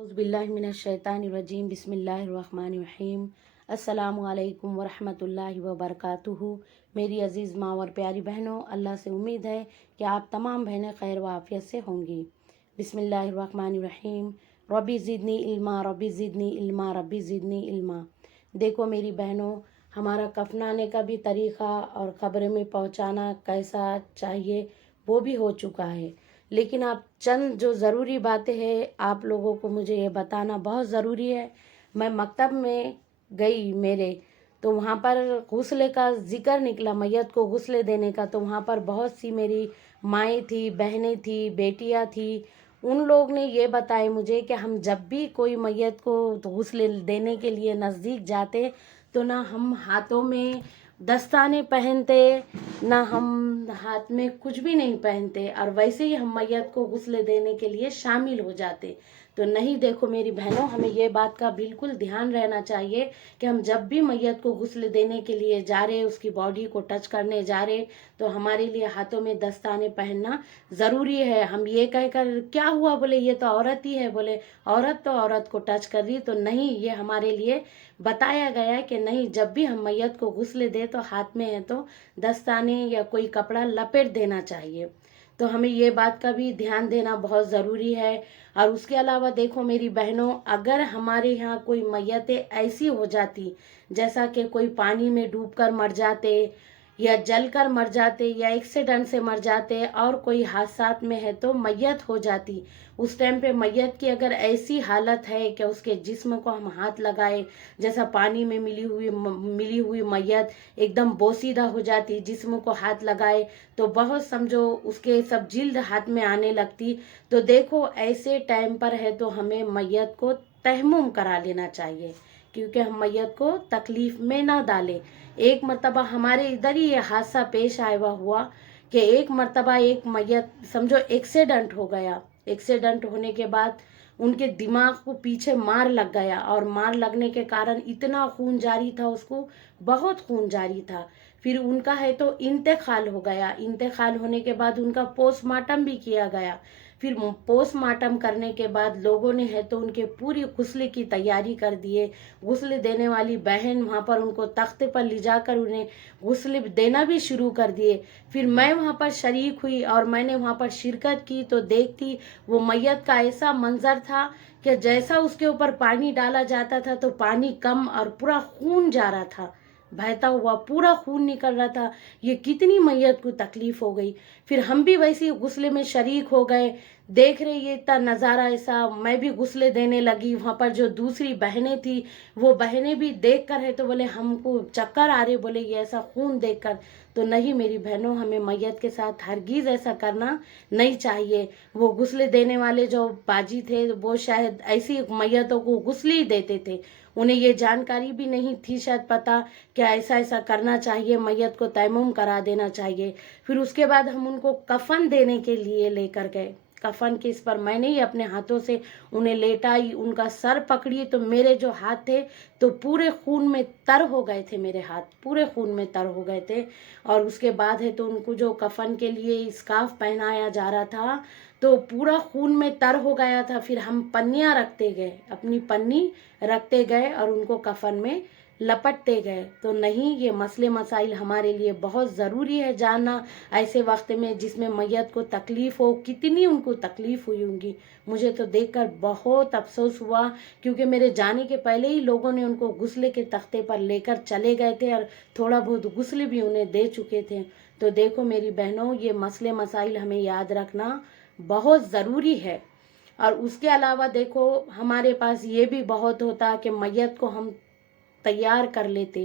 औज़ुबिल्लाहिमिनश्शैतानिर्रजीम बिस्मिल्लाहिर्रहमानिर्रहीम। अस्सलामु अलैकुम वरहमतुल्लाहि वबरकातुहू। मेरी अज़ीज़ माँ और प्यारी बहनों, अल्लाह से उम्मीद है कि आप तमाम बहनें खैर व आफ़ियत से होंगी। बिस्मिल्लाहिर्रहमानिर्रहीम। रब्बी ज़िदनी इल्मा, रब्बी ज़िदनी इल्मा, रब्बी ज़िदनी इल्मा। देखो मेरी बहनों, हमारा कफनाने का भी तरीक़ा और क़ब्र में पहुँचाना कैसा चाहिए वो भी हो चुका है, लेकिन आप चंद जो ज़रूरी बातें हैं आप लोगों को मुझे ये बताना बहुत ज़रूरी है। मैं मकतब में गई मेरे, तो वहाँ पर गुस्ले का ज़िक्र निकला, मैयत को गुस्ले देने का। तो वहाँ पर बहुत सी मेरी माएँ थी, बहनें थी, बेटियाँ थी। उन लोग ने ये बताए मुझे कि हम जब भी कोई मैयत को गुस्ले देने के लिए नज़दीक जाते तो ना हम हाथों में दस्ताने पहनते, ना हम हाथ में कुछ भी नहीं पहनते, और वैसे ही हम मैयत को गुस्ले देने के लिए शामिल हो जाते। तो नहीं, देखो मेरी बहनों, हमें ये बात का बिल्कुल ध्यान रहना चाहिए कि हम जब भी मैयत को गुस्ल देने के लिए जा रहे, उसकी बॉडी को टच करने जा रहे, तो हमारे लिए हाथों में दस्ताने पहनना ज़रूरी है। हम ये कहकर क्या हुआ, बोले ये तो औरत ही है, बोले औरत तो औरत को टच कर रही, तो नहीं, ये हमारे लिए बताया गया है कि नहीं, जब भी हम मैयत को गुस्ल दे तो हाथ में है तो दस्ताने या कोई कपड़ा लपेट देना चाहिए। तो हमें ये बात का भी ध्यान देना बहुत ज़रूरी है। और उसके अलावा देखो मेरी बहनों, अगर हमारे यहाँ कोई मैयतें ऐसी हो जाती जैसा कि कोई पानी में डूबकर मर जाते, या जलकर मर जाते, या एक्सीडेंट से मर जाते, और कोई हादसात में है तो मैयत हो जाती, उस टाइम पे मैयत की अगर ऐसी हालत है कि उसके जिस्म को हम हाथ लगाए, जैसा पानी में मिली हुई मैयत एकदम बोसीदा हो जाती, जिस्म को हाथ लगाए तो बहुत समझो उसके सब जिल्द हाथ में आने लगती। तो देखो ऐसे टाइम पर है तो हमें मैयत को तयम्मुम करा लेना चाहिए, क्योंकि हम मैयत को तकलीफ में ना डालें। एक मर्तबा हमारे इधर ही ये हादसा पेश आया हुआ कि एक मर्तबा एक मैयत समझो एक्सीडेंट हो गया। एक्सीडेंट होने के बाद उनके दिमाग को पीछे मार लग गया, और मार लगने के कारण इतना खून जारी था, उसको बहुत खून जारी था। फिर उनका है तो इंतकाल हो गया। इंतकाल होने के बाद उनका पोस्टमार्टम भी किया गया। फिर पोस्टमार्टम करने के बाद लोगों ने है तो उनके पूरी गुस्ले की तैयारी कर दिए। गुस्ले देने वाली बहन वहाँ पर उनको तख्ते पर ले जाकर उन्हें गुस्ले देना भी शुरू कर दिए। फिर मैं वहाँ पर शरीक हुई और मैंने वहाँ पर शिरकत की, तो देखती वो मैयत का ऐसा मंजर था कि जैसा उसके ऊपर पानी डाला जाता था तो पानी कम और पूरा खून जा रहा था, बहता हुआ पूरा खून निकल रहा था। ये कितनी मैयत को तकलीफ हो गई। फिर हम भी वैसे गुस्ले में शरीक हो गए। देख रहे ये इतना नज़ारा ऐसा, मैं भी गुस्ले देने लगी। वहाँ पर जो दूसरी बहनें थी वो बहनें भी देख कर है तो बोले हमको चक्कर आ रहे, बोले ये ऐसा खून देखकर। तो नहीं मेरी बहनों, हमें मैयत के साथ हरगिज़ ऐसा करना नहीं चाहिए। वो गुस्ले देने वाले जो बाजी थे वो शायद ऐसी मैयतों को गुस्ले ही देते थे, उन्हें ये जानकारी भी नहीं थी शायद पता कि ऐसा ऐसा करना चाहिए, मैयत को तयम्मुम करा देना चाहिए। फिर उसके बाद हम उनको कफन देने के लिए लेकर गए। कफन के इस पर मैंने ही अपने हाथों से उन्हें लेटाई, उनका सर पकड़ी, तो मेरे जो हाथ थे तो पूरे खून में तर हो गए थे, मेरे हाथ पूरे खून में तर हो गए थे। और उसके बाद है तो उनको जो कफन के लिए स्कार्फ पहनाया जा रहा था तो पूरा खून में तर हो गया था। फिर हम पन्नियाँ रखते गए, अपनी पन्नी रखते गए और उनको कफन में लपटते गए। तो नहीं, ये मसले मसाइल हमारे लिए बहुत ज़रूरी है जानना ऐसे वक्त में जिसमें मैयत को तकलीफ़ हो। कितनी उनको तकलीफ़ हुई होंगी, मुझे तो देखकर बहुत अफसोस हुआ, क्योंकि मेरे जाने के पहले ही लोगों ने उनको गुस्ले के तख्ते पर लेकर चले गए थे और थोड़ा बहुत गुस्ले भी उन्हें दे चुके थे। तो देखो मेरी बहनों, ये मसले मसाइल हमें याद रखना बहुत ज़रूरी है। और उसके अलावा देखो हमारे पास ये भी बहुत होता कि मैयत को हम तैयार कर लेते,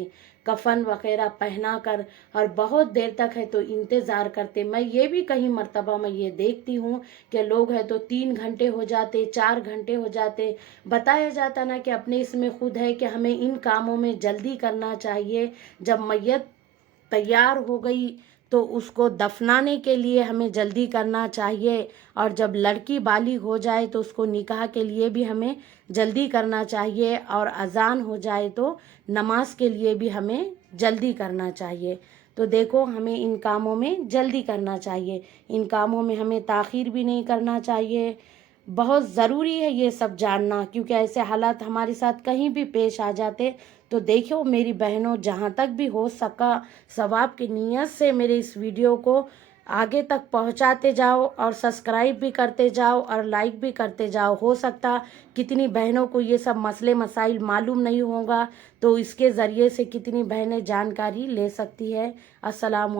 कफन वगैरह पहना कर, और बहुत देर तक है तो इंतज़ार करते। मैं ये भी कहीं मर्तबा मैं ये देखती हूँ कि लोग है तो 3 घंटे हो जाते, 4 घंटे हो जाते। बताया जाता ना कि अपने इसमें खुद है कि हमें इन कामों में जल्दी करना चाहिए। जब मैयत तैयार हो गई तो उसको दफनाने के लिए हमें जल्दी करना चाहिए, और जब लड़की बालिग हो जाए तो उसको निकाह के लिए भी हमें जल्दी करना चाहिए, और अजान हो जाए तो नमाज के लिए भी हमें जल्दी करना चाहिए। तो देखो हमें इन कामों में जल्दी करना चाहिए, इन कामों में हमें ताख़ीर भी नहीं करना चाहिए। بہت ضروری ہے یہ سب جاننا، کیونکہ ایسے حالات ہمارے ساتھ کہیں بھی پیش آ جاتے. تو دیکھو میری بہنوں، جہاں تک بھی ہو سکا ثواب کی نیت سے میرے اس ویڈیو کو آگے تک پہنچاتے جاؤ، اور سبسکرائب بھی کرتے جاؤ اور لائک بھی کرتے جاؤ. ہو سکتا کتنی بہنوں کو یہ سب مسئلے مسائل معلوم نہیں ہوگا، تو اس کے ذریعے سے کتنی بہنیں جانکاری لے سکتی ہے. السلام علیکم.